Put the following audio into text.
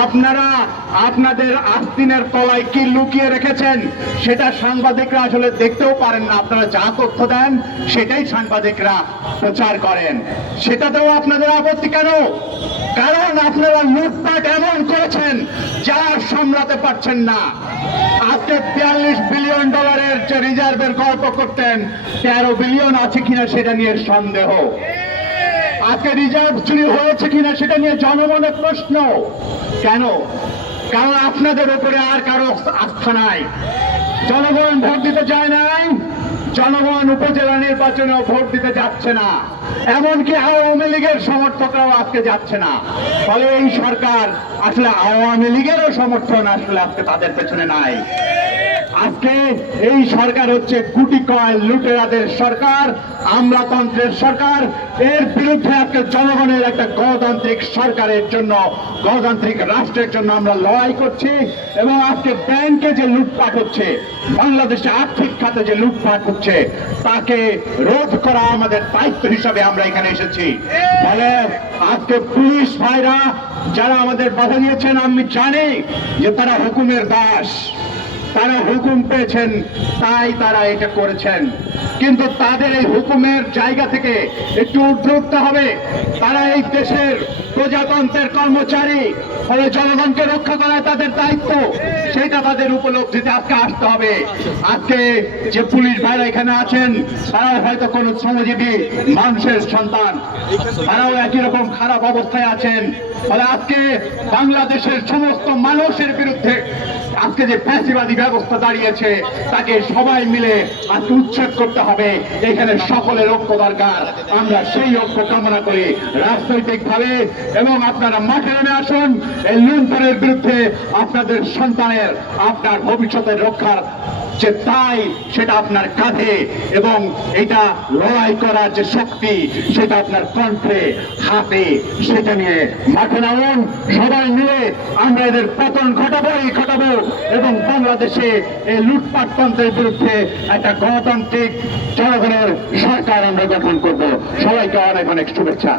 আপনারা আপনাদের আস্তিনের তলায় কি লুকিয়ে রেখেছেন সেটা সাংবাদিকরা আসলে দেখতেও পারেন না। আপনারা যা তথ্য দেন সেটাই সাংবাদিকরা প্রচার করেন। সেটাতেও আপনাদের আপত্তি কেন? কারণ আপনারা লুটপাট এমন করেছেন যা সামলাতে পারছেন না। আজকে $42 বিলিয়ন যে রিজার্ভের গল্প করতেন, 13 বিলিয়ন আছে কিনা সেটা নিয়ে সন্দেহ। আজকে রিজার্ভ চুরি হয়েছে কিনা সেটা নিয়ে জনগণের প্রশ্ন। কেন? কারণ আপনাদের উপরে আর কারো আস্থা নাই। জনগণ ভোট দিতে চায় নাই, জনগণ উপজেলা নির্বাচনেও ভোট দিতে যাচ্ছে না, এমনকি আওয়ামী লীগের সমর্থকরাও আজকে যাচ্ছে না। ফলে এই সরকার আসলে আওয়ামী লীগেরও সমর্থন আসলে আজকে তাদের পেছনে নাই। আজকে এই সরকার হচ্ছে গুটি কয়েন লুটেরাদের সরকার, আমলাতন্ত্রের সরকার। এর বিরুদ্ধে আজকে জনগণের একটা গণতান্ত্রিক সরকারের জন্য, গণতান্ত্রিক রাষ্ট্রের জন্য আমরা লড়াই করছি। এবং আজকে ব্যাংকে যে লুটপাট হচ্ছে, বাংলাদেশে আর্থিক খাতে যে লুটপাট হচ্ছে, তাকে রোধ করা আমাদের দায়িত্ব হিসাবে আমরা এখানে এসেছি। ফলে আজকে পুলিশ ভাইরা যারা আমাদের বাধা দিয়েছেন, আমি জানি যে তারা হুকুমের দাস, তারা হুকুম পেয়েছেন তাই তারা এটা করেছেন। কিন্তু তাদের এই হুকুমের জায়গা থেকে একটু ঊর্ধ্বে উঠতে হবে। তারা এই দেশের প্রজাতন্ত্রের কর্মচারী, ফলে জনগণকে রক্ষা করা তাদের দায়িত্ব, সেটা তাদের উপলব্ধিতে আজকে আসতে হবে। আজকে যে পুলিশ ভাইরা এখানে আছেন, তারাও হয়তো কোনো শ্রমজীবী মানুষের সন্তান, তারাও একই রকম খারাপ অবস্থায় আছেন। ফলে আজকে বাংলাদেশের সমস্ত মানুষের বিরুদ্ধে আজকে যে ফ্যাসিবাদী ব্যবস্থা দাঁড়িয়েছে, তাকে সবাই মিলে আজকে উচ্ছেদ করতে হবে। এখানে সকলের ঐক্য দরকার। আমরা সেই ঐক্য কামনা করি রাজনৈতিকভাবে। এবং আপনারা মাঠে নেমে আসুন। এই লুণ্ঠনের বিরুদ্ধে আপনাদের সন্তানের, আপনার ভবিষ্যতের রক্ষার যে তাই সেটা আপনার কাঁধে, এবং এটা লড়াই করার যে শক্তি সেটা আপনার কণ্ঠে, হাতে, সেটা নিয়ে মাঠে নামুন। সবাই মিলে আমরা এদের পতন ঘটাবো এবং বাংলাদেশে এই লুটপাট তন্ত্রের বিরুদ্ধে একটা গণতান্ত্রিক জনগণের সরকার আমরা গঠন করব। সবাইকে অনেক অনেক শুভেচ্ছা।